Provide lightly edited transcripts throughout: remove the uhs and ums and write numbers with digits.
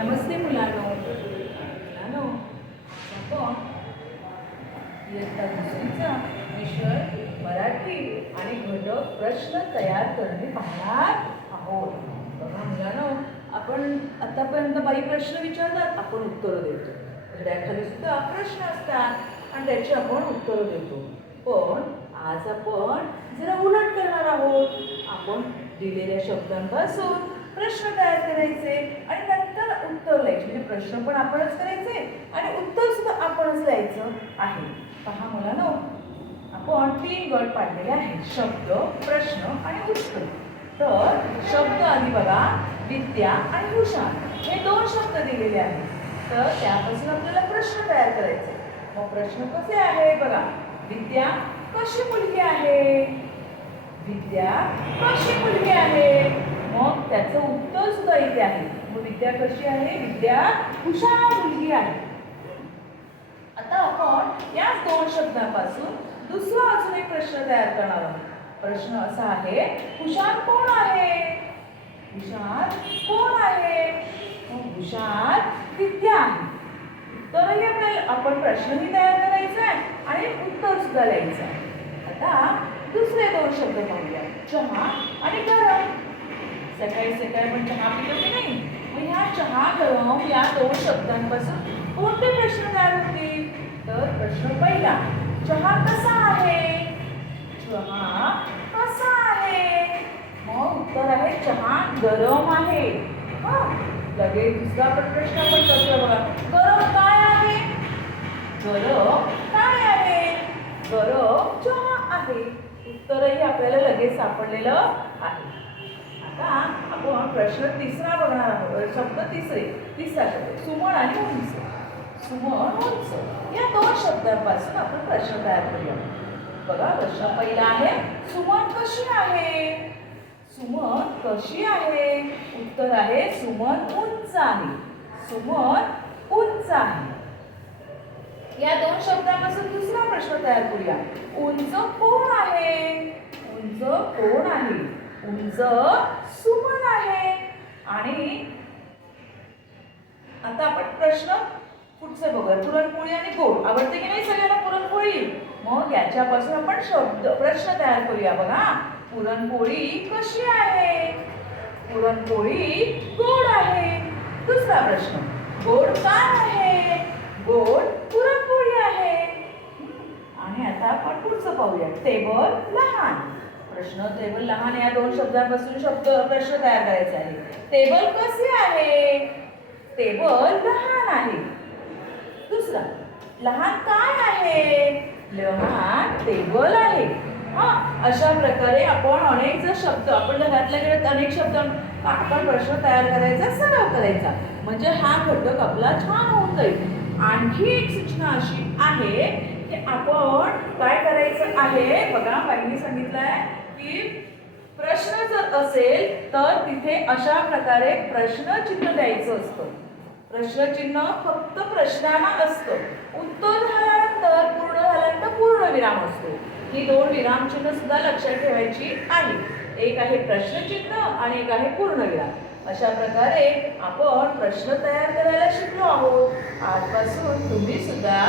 नमस्ते मुलांनो. मुलांनो, आपण इयत्ता दुसरीचा विषय मराठी आणि घटक प्रश्न तयार करणे पाहणार आहोत. बघा मुलांनो, आपण आतापर्यंत बाई प्रश्न विचारतात, आपण उत्तरं देतो. धड्याखाली सुद्धा प्रश्न असतात आणि त्याची आपण उत्तरं देतो. पण आज आपण जरा उलट करणार आहोत. आपण दिलेल्या शब्दांपासून प्रश्न तयार करायचे आणि नंतर उत्तर लिहायचे. म्हणजे प्रश्न पण आपणच करायचे आणि उत्तर सुद्धा आपणच लिहायचं आहे. पहा मुलांनो, आपण 3 गट पाडलेले आहेत: शब्द, प्रश्न आणि उत्तर. तर शब्द आधी बघा, विद्या आणि हुशार हे 2 शब्द दिलेले आहेत. तर त्यापासून आपल्याला प्रश्न तयार करायचे. मग प्रश्न कसे आहे बघा. विद्या कशी मुलगी आहे? विद्या कशी मुलगी आहे? मग त्याचं उत्तर सुद्धा इथे आहे. मग विद्या कशी आहे? विद्या हुशार मुलगी आहे. आता आपण या 2 शब्दांपासून दुसरा अजून एक प्रश्न तयार करणार आहोत. प्रश्न असा आहे, हुशार कोण आहे? हुशार कोण आहे? मग हुशार विद्या आहे. तरही आपल्याला आपण प्रश्नही तयार करायचा आहे आणि उत्तर सुद्धा लिहायचं आहे. आता दुसरे 2 शब्द पाहूया. चहा आणि गरम. सकाळी सकाळी आपण चहा पितो की नाही? मग ह्या चहा गरम या 2 शब्दांपासून कोणते प्रश्न तयार होतील? तर प्रश्न पहिला, चहा कसा आहे? चहा कसा आहे? मग उत्तर आहे चहा गरम आहे. लगेच दुसरा प्रश्न आपण करूया बघा. गरम काय आहे? गरम काय आहे? गरम चहा आहे. उत्तरही आपल्याला लगेच सापडलेलं आहे. आता आपण प्रश्न तिसरा बघणार आहोत. शब्द तिसरा शब्द सुमन आणि उंच. सुमन उंच या 2 शब्दांपासून आपण प्रश्न तयार करूया. बघा, प्रश्न पहिला आहे, सुमन कशी आहे? सुमन कशी आहे? उत्तर आहे सुमन उंच आहे. सुमन उंच आहे. या 2 शब्दांपासून दुसरा प्रश्न तयार करूया. उंच कोण आहे? उंच कोण आहे? उंच सुमन आहे. आणि आता आपण प्रश्न पुढचे बघूया. पुरणपोळी आणि गोड आवडते की नाही सगळ्यांना पुरणपोळी? मग याच्यापासून आपण प्रश्न तयार करूया. बघा, पुरणपोळी कशी आहे? पुरणपोळी गोड आहे. दुसरा प्रश्न, गोड काय आहे? गोड पुरणपोळी आहे. आणि आता आपण पुढचं पाहूया. टेबल लहान. प्रश्न टेबल लहान या 2 शब्दांपासून प्रश्न तयार करायचा आहे. टेबल कसे आहे? टेबल लहान आहे. दुसरा, लहान काय आहे? लहान टेबल आहे. अशा प्रकारे आपण अनेक शब्द आपण घरातल्या घरात अनेक शब्द आपण प्रश्न तयार करायचा, सराव करायचा. म्हणजे हा घटक आपला छान होऊन जाईल. आणखी एक सूचना अशी आहे की आपण काय करायचं आहे बघा, बाईंनी सांगितलंय की प्रश्न जर असेल तर तिथे अशा प्रकारे प्रश्नचिन्ह द्यायचं असतं. प्रश्नचिन्ह फक्त प्रश्नाला असतं. उत्तर झाल्यानंतर पूर्ण झाल्यानंतर पूर्णविराम असतो. ही 2 विरामचिन्ह सुद्धा लक्षात ठेवायची आहे. एक आहे प्रश्नचिन्ह आणि एक आहे पूर्णविराम. अशा प्रकारे आपण प्रश्न तयार करायला शिकलो आहोत. आजपासून तुम्ही सुद्धा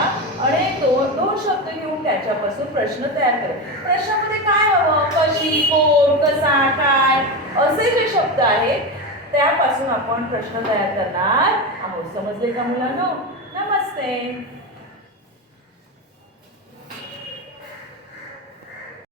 अनेक 2 शब्द घेऊन त्याच्यापासून प्रश्न तयार करा. प्रश्नामध्ये काय हवं, कशी, कोण, कसा, काय असे जे शब्द आहेत त्यापासून आपण प्रश्न तयार करणार आहोत. समजले का मुलांनो? नमस्ते.